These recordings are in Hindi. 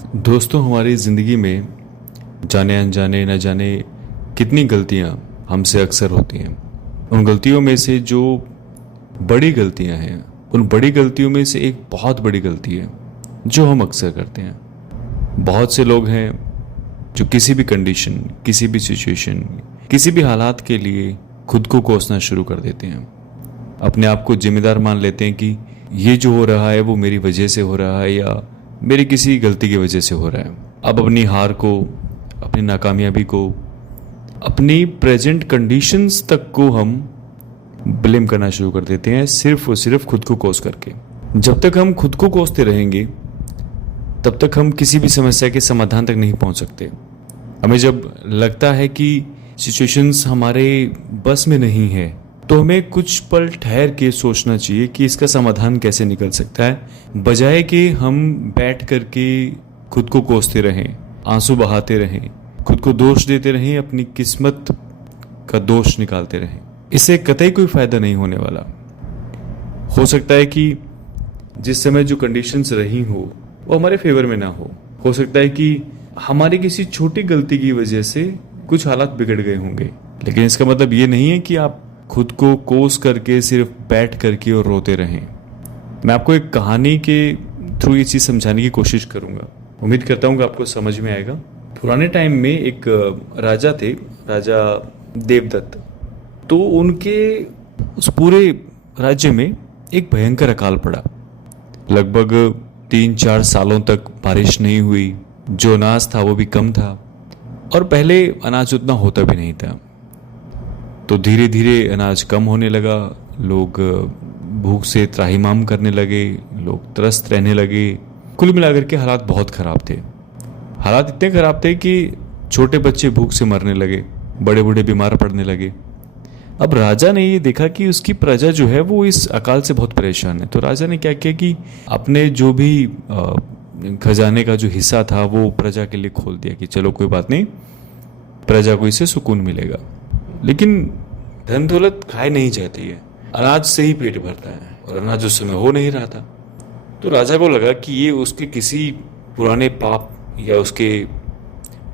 दोस्तों, हमारी ज़िंदगी में जाने अनजाने न जाने कितनी गलतियां हमसे अक्सर होती हैं। उन गलतियों में से जो बड़ी गलतियां हैं, उन बड़ी गलतियों में से एक बहुत बड़ी गलती है जो हम अक्सर करते हैं। बहुत से लोग हैं जो किसी भी कंडीशन, किसी भी सिचुएशन, किसी भी हालात के लिए खुद को कोसना शुरू कर देते हैं। अपने आप को जिम्मेदार मान लेते हैं कि ये जो हो रहा है वो मेरी वजह से हो रहा है या मेरी किसी गलती की वजह से हो रहा है। अब अपनी हार को, अपनी नाकामयाबी को, अपनी प्रेजेंट कंडीशंस तक को हम ब्लेम करना शुरू कर देते हैं, सिर्फ और सिर्फ खुद को कोस करके। जब तक हम खुद को कोसते रहेंगे तब तक हम किसी भी समस्या के समाधान तक नहीं पहुंच सकते। हमें जब लगता है कि सिचुएशंस हमारे बस में नहीं है तो हमें कुछ पल ठहर के सोचना चाहिए कि इसका समाधान कैसे निकल सकता है, बजाय कि हम बैठ करके खुद को कोसते रहें, आंसू बहाते रहें, खुद को दोष देते रहें, अपनी किस्मत का दोष निकालते रहें। इससे कतई कोई फायदा नहीं होने वाला। हो सकता है कि जिस समय जो कंडीशंस रही हो वो हमारे फेवर में ना हो सकता है कि हमारी किसी छोटी गलती की वजह से कुछ हालात बिगड़ गए होंगे, लेकिन इसका मतलब ये नहीं है कि आप खुद को कोस करके सिर्फ बैठ करके और रोते रहें। मैं आपको एक कहानी के थ्रू ये चीज़ समझाने की कोशिश करूंगा। उम्मीद करता हूँ कि आपको समझ में आएगा। पुराने टाइम में एक राजा थे, राजा देवदत्त। तो उनके उस पूरे राज्य में एक भयंकर अकाल पड़ा। लगभग 3-4 सालों तक बारिश नहीं हुई, जो अनाज था वो भी कम था, और पहले अनाज उतना होता भी नहीं था। तो धीरे धीरे अनाज कम होने लगा, लोग भूख से त्राहिमाम करने लगे, लोग त्रस्त रहने लगे। कुल मिलाकर के हालात बहुत ख़राब थे। हालात इतने ख़राब थे कि छोटे बच्चे भूख से मरने लगे, बड़े बूढ़े बीमार पड़ने लगे। अब राजा ने ये देखा कि उसकी प्रजा जो है वो इस अकाल से बहुत परेशान है। तो राजा ने क्या किया कि अपने जो भी खजाने का जो हिस्सा था वो प्रजा के लिए खोल दिया कि चलो कोई बात नहीं, प्रजा को इससे सुकून मिलेगा। लेकिन धन दौलत खाए नहीं जाती है, अनाज से ही पेट भरता है, और अनाज उस समय हो नहीं रहा था। तो राजा को लगा कि ये उसके किसी पुराने पाप या उसके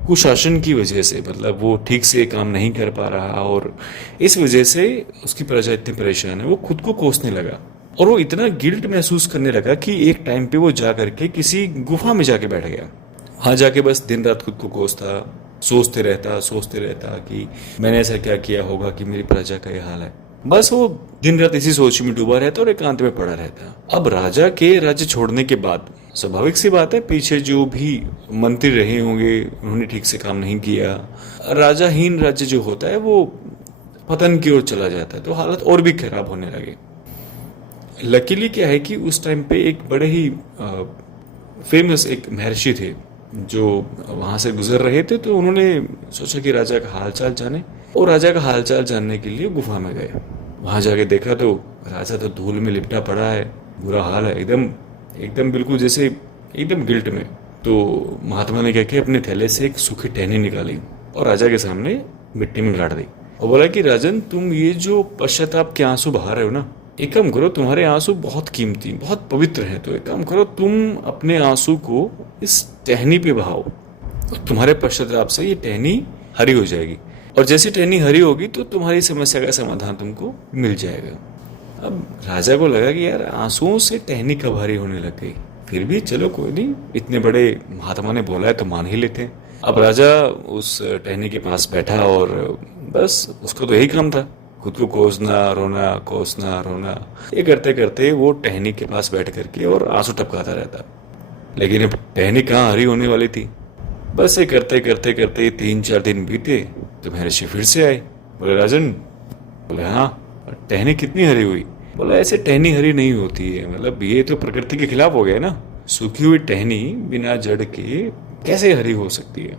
कुशासन की वजह से, मतलब वो ठीक से काम नहीं कर पा रहा और इस वजह से उसकी प्रजा इतनी परेशान है। वो खुद को कोसने लगा और वो इतना गिल्ट महसूस करने लगा कि एक टाइम पे वो जा करके किसी गुफा में जाके बैठ गया। वहाँ जाके बस दिन रात खुद को कोसता, सोचते रहता कि मैंने ऐसा क्या किया होगा कि मेरी प्रजा का ये हाल है। बस वो दिन रात इसी सोच में डूबा रहता और एकांत में पड़ा रहता। अब राजा के राज्य छोड़ने के बाद स्वाभाविक सी बात है, पीछे जो भी मंत्री रहे होंगे उन्होंने ठीक से काम नहीं किया। राजाहीन राज्य जो होता है वो पतन की ओर चला जाता है, तो हालत और भी खराब होने लगे। लकीली क्या है कि उस टाइम पे एक बड़े ही फेमस एक महर्षि थे जो वहां से गुजर रहे थे। तो उन्होंने सोचा कि राजा का हालचाल जाने, और राजा का हालचाल जानने के लिए गुफा में गए। वहां जाके देखा तो राजा तो धूल में लिपटा पड़ा है, बुरा हाल है, एकदम एकदम बिल्कुल जैसे एकदम गिल्ट में। तो महात्मा ने क्या किया, अपने थैले से एक सूखी टहनी निकाली और राजा के सामने मिट्टी में गाड़ दी और बोला कि राजन, तुम ये जो पश्चाताप के आंसू बहा रहे हो ना, एक काम करो, तुम्हारे आंसू बहुत कीमती, बहुत पवित्र हैं, तो एक काम करो, तुम अपने आंसू को इस टहनी पे बहाओ और तुम्हारे पश्चाताप से ये टहनी हरी हो जाएगी, और जैसी टहनी हरी होगी तो तुम्हारी समस्या का समाधान तुमको मिल जाएगा। अब राजा को लगा कि यार आंसुओं से टहनी कब हरी होने लग गई, फिर भी चलो कोई नहीं, इतने बड़े महात्मा ने बोला है तो मान ही लेते हैं। अब राजा उस टहनी के पास बैठा और बस उसको तो यही काम था, खुद को कोसना रोना। ये करते करते वो टहनी के पास बैठ करके और आंसू टपकाता रहता। लेकिन अब टहनी कहाँ हरी होने वाली थी। बस ये करते करते 3-4 दिन बीते तो महर्षि फिर से आए। बोले राजन, बोले हाँ, टहनी कितनी हरी हुई? बोला ऐसे टहनी हरी नहीं होती है, मतलब ये तो प्रकृति के खिलाफ हो गया ना, सूखी हुई टहनी बिना जड़ के कैसे हरी हो सकती है।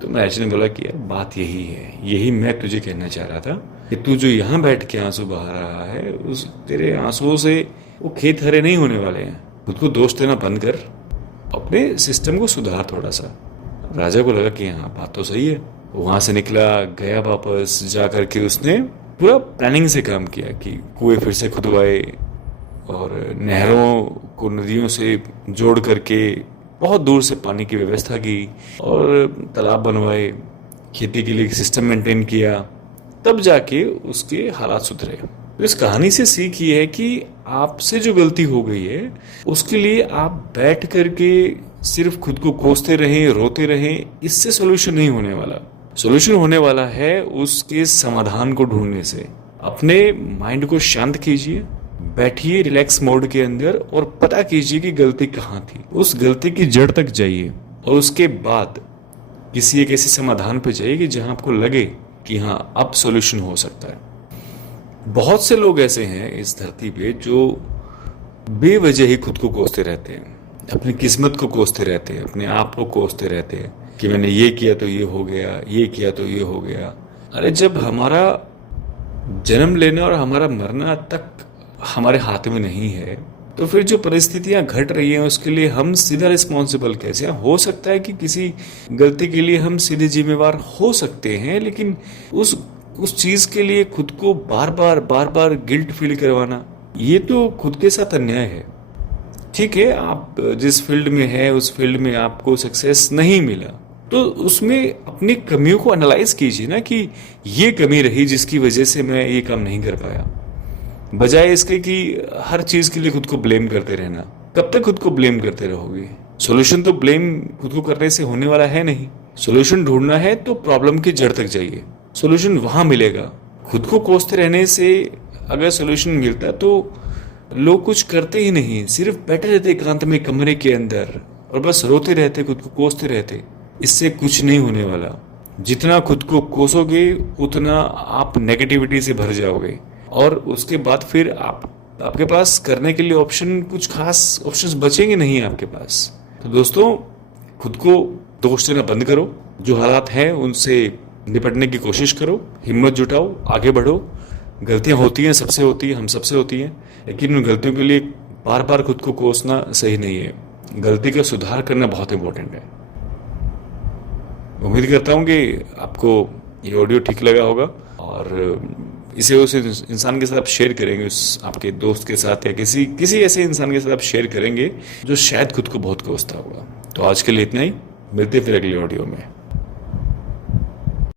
तो महर्षि ने बोला कि यार बात यही है, यही मैं तुझे कहना चाह रहा था कि तू जो यहाँ बैठ के आंसू बहा रहा है, उस तेरे आंसुओं से वो खेत हरे नहीं होने वाले हैं। खुद को दोष देना बंद कर, अपने सिस्टम को सुधार थोड़ा सा। राजा को लगा कि हाँ बात तो सही है। वहां से निकला, गया वापस, जा करके उसने पूरा प्लानिंग से काम किया कि कुएं फिर से खुदवाए और नहरों को नदियों से जोड़ करके बहुत दूर से पानी की व्यवस्था की और तालाब बनवाए, खेती के लिए एक सिस्टम मेंटेन किया, तब जाके उसके हालात सुधरे। तो इस कहानी से सीख ये है कि आपसे जो गलती हो गई है उसके लिए आप बैठ करके सिर्फ खुद को कोसते रहें, रोते रहें, इससे सोल्यूशन नहीं होने वाला। सोल्यूशन होने वाला है उसके समाधान को ढूंढने से। अपने माइंड को शांत कीजिए, बैठिए रिलैक्स मोड के अंदर और पता कीजिए कि गलती कहाँ थी। उस गलती की जड़ तक जाइए और उसके बाद किसी एक ऐसे समाधान पे जाइए कि जहां आपको लगे कि हाँ अब सॉल्यूशन हो सकता है। बहुत से लोग ऐसे हैं इस धरती पे जो बेवजह ही खुद को कोसते रहते हैं, अपनी किस्मत को कोसते रहते हैं, अपने आप को कोसते रहते हैं कि मैंने ये किया तो ये हो गया, ये किया तो ये हो गया। अरे जब हमारा जन्म लेना और हमारा मरना तक हमारे हाथ में नहीं है तो फिर जो परिस्थितियां घट रही हैं उसके लिए हम सीधा रिस्पॉन्सिबल कैसे हैं? हो सकता है कि किसी गलती के लिए हम सीधे जिम्मेवार हो सकते हैं, लेकिन उस चीज के लिए खुद को बार बार गिल्ट फील करवाना, ये तो खुद के साथ अन्याय है। ठीक है, आप जिस फील्ड में है उस फील्ड में आपको सक्सेस नहीं मिला तो उसमें अपनी कमियों को एनालाइज कीजिए ना कि ये कमी रही जिसकी वजह से मैं ये काम नहीं कर पाया, बजाय इसके कि हर चीज के लिए खुद को ब्लेम करते रहना। कब तक खुद को ब्लेम करते रहोगे? सॉल्यूशन तो ब्लेम खुद को करने से होने वाला है नहीं। सॉल्यूशन ढूंढना है तो प्रॉब्लम की जड़ तक जाइए, सॉल्यूशन वहां मिलेगा। खुद को कोसते रहने से अगर सॉल्यूशन मिलता तो लोग कुछ करते ही नहीं, सिर्फ बैठे रहते एकांत में कमरे के अंदर और बस रोते रहते, खुद को कोसते रहते। इससे कुछ नहीं होने वाला। जितना खुद को कोसोगे उतना आप नेगेटिविटी से भर जाओगे और उसके बाद फिर आपके पास करने के लिए ऑप्शन, कुछ खास ऑप्शंस बचेंगे नहीं आपके पास। तो दोस्तों, खुद को दोष देना बंद करो, जो हालात हैं उनसे निपटने की कोशिश करो, हिम्मत जुटाओ, आगे बढ़ो। गलतियां होती हैं, सबसे होती है, हम सबसे होती हैं, लेकिन उन गलतियों के लिए बार बार खुद को कोसना सही नहीं है। गलती का सुधार करना बहुत इंपॉर्टेंट है। उम्मीद करता हूँ कि आपको ये ऑडियो ठीक लगा होगा और इसे उस इंसान के साथ आप शेयर करेंगे, उस आपके दोस्त के साथ या किसी ऐसे इंसान के साथ आप शेयर करेंगे जो शायद खुद को बहुत कोसता होगा। तो आज के लिए इतना ही, मिलते हैं फिर अगले ऑडियो में।